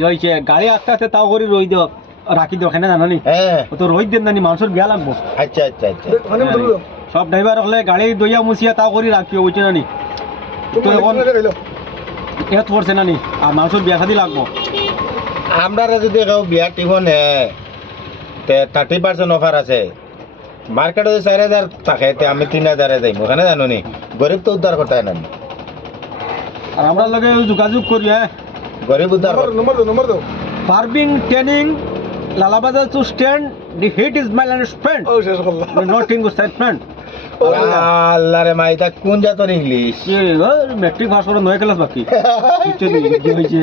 জয়ছে গাড়ি আস্তে আস্তে তাও করে রই দিও রাখি দিও কেন জানো নি হ্যাঁ তো রই দেন না নি মানুষের বিয়া লাগবো আচ্ছা আচ্ছা আচ্ছা সব ড্রাইভার হলে গাড়ি দইয়া মুছিয়া তাও করে রাখিও বুঝছে না নি তো এখন এত পড়ছে না নি আর মানুষের বিয়া শাদি লাগবো আমরা যদি কেউ বিয়ার টিফন তে 30% অফার আছে মার্কেটে 4000 থাকে তে আমি 3000 যাই ওখানে জানো নি গরিব তো উদ্ধার করতে হয় না আর আমরা লগে যোগাযোগ করি হ্যাঁ গরিব উদ্ধার নম্বর দাও পার্বিং training Lalbazar to stand the heat is my land friend ও শেষ করলাম নট ইং সাইড ফ্রেন্ড আল্লাহ রে মা এটা কোন জাতের ইংলিশ মেট্রিক পাস করে 9 ক্লাস বাকি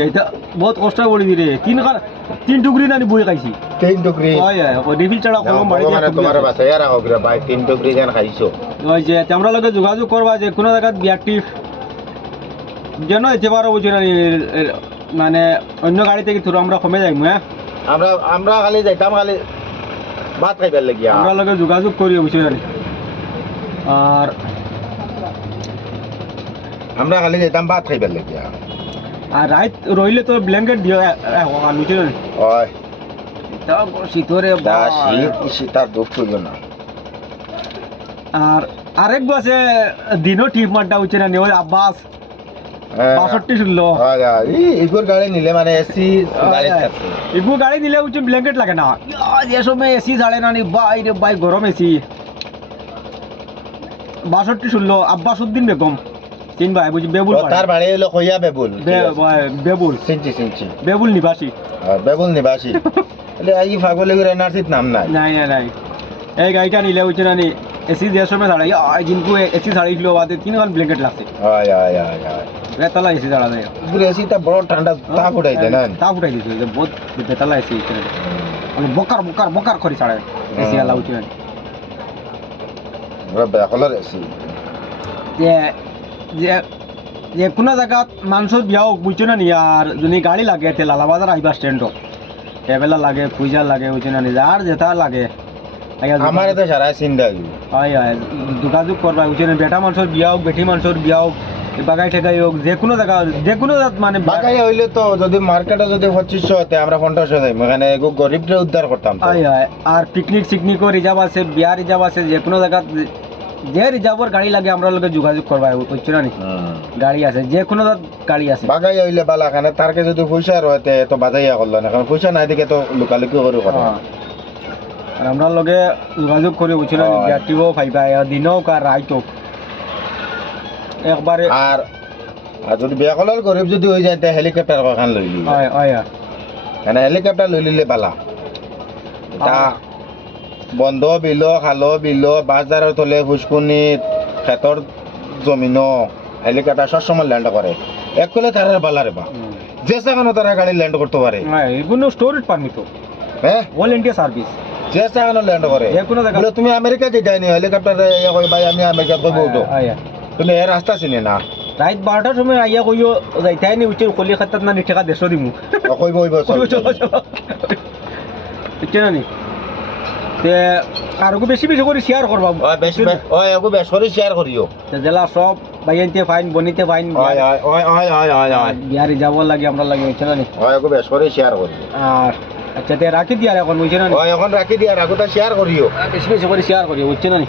এটা বহুত কষ্ট পড়ি দিরে তিন টুকরি নানি বই খাইছি 3 টুকরি হয় হয় রিফিল ছাড়া কলম বাড়ি মানে তোমার বাসায় আর হবে ভাই 3 টুকরি যেন খাইছো ওই যে আমরা লগে যোগাযোগ করবা যে কোনো জায়গায় বিয়ারটি যেন যেতে পারো বুঝি না মানে অন্য গাড়ি থেকে থুরো আমরা কমে যাই হ্যাঁ আমরা খালি যাইতাম খালি ভাত খাইবার লাগিয়া আমরা লগে যোগাযোগ করি বুঝি না আর আমরা খালি যাইতাম ভাত খাইবার লাগিয়া আর রাত রইলে তো ব্ল্যাঙ্কেট দিও বুঝি না ওই শীতরে দা শীতার দুঃখ হইল না আর আরেক বাসে দিনও টিপ মারটা উঠছে না ওই আব্বাস 62 ষোলো এগুর গাড়ি নিলে মানে এসি গাড়ি থাকছে এগু গাড়ি নিলে উঠছে ব্ল্যাঙ্কেট লাগে না যে সময় এসি ছাড়ে না নি বাই রে বাই গরম এসি 62 ষোলো আব্বাসউদ্দিন বেগম তিন ভাই বুঝি বেবুল তার বাড়ি হলো কইয়া বেবুল বেবুল চিনছি বেবুল নিবাসী বেবুল নিবাসী এই ফাগলে করে এনআরসির নাম নাই নাই এই গাড়িটা নিলে উঠছে না নি এসি যে সময় ছাড়ে কিন্তু এসি ছাড়িয়েছিল বাদে তিনখান ব্ল্যাঙ্কেট লাগছে বেতালা এসি ছাড়া যায় এসিটা বড় ঠান্ডা তা ফুটাই দেয় না তা ফুটাই দিয়েছিল যে বহুত বেতালা এসি মানে বকার করে ছাড়ে এসি আলা উঠছে না বেকলের এসি যে যে যে কোনো জায়গাত মানুষের বিয়া হোক বুঝছো না নি আর যদি গাড়ি লাগে তে লালাবাজার আইবা স্ট্যান্ডও এবেলা লাগে পূজা লাগে বুঝছো না নি আর যেটা লাগে আমার তো সারা চিন্তা হয় যোগাযোগ করবা বুঝছো না বেটা মানুষের বিয়া হোক বেটি মানুষের বিয়া হোক বাগাই ঠেকাই হোক যে কোনো জায়গা যে কোনো মানে বাগাই হইলে তো যদি মার্কেটে যদি 2500 হতে আমরা 50 যাই মানে গরিবদের উদ্ধার করতাম হয় আর পিকনিক সিকনিকও রিজার্ভ আছে বিয়া রিজার্ভ আছে যে কোনো জায়গা যে রিজার্ভর গাড়ি লাগে আমরা লোকে যোগাযোগ করবা বুঝছো না নি গাড়ি আছে যে কোনো গাড়ি আছে বাগাই হইলে বালা খানে তারকে যদি পয়সা রয়েতে তো বাজাইয়া করলো না কারণ পয়সা নাই দিকে তো লুকালুকি করে করে আর আমরা লগে যোগাযোগ করি বুঝছো না যাত্রীও পাইবা দিনও আর রাইতো একবারে আর যদি বেকলের গরিব যদি হয়ে যায় হেলিকপ্টার খান লইলি মানে হেলিকপ্টার লই লিলে বালা তা বন্ধ বিল খালো বিল বাজারের তলে ফুসকুনিত খেতর জমিন হেলিকপ্টার সবসময় ল্যান্ড করে একলে তারা বালা রে বা যে সেখানে তারা গাড়ি ল্যান্ড করতে পারে এগুলো স্টোরেজ পারমিট হ্যাঁ অল ইন্ডিয়া সার্ভিস যে সেখানে ল্যান্ড করে বলে তুমি আমেরিকা যাইনি হেলিকপ্টার ভাই আমি আমেরিকা কইব উঠো তুমি এর রাস্তা চিনি না রাত 12টার সময় আইয়া কইও যাইতাই নি উচিত কলিকাতাত না নিঠেকা দেশো দিমু কইব চলো নি তে আর বেশি করে শেয়ার করবা বেশি বেশ করে শেয়ার করিও জেলা সব বাইনতে ফাইন বনিতে ফাইন বিহারি যাব লাগে আমরা লাগে চলো নি বেশ করে শেয়ার করিও আর আচ্ছা তে রাখি দিয়া এখন বুঝছো না এখন রাখি দিয়া রাখো তা শেয়ার করিও বেশি করে শেয়ার করিও বুঝছো না নি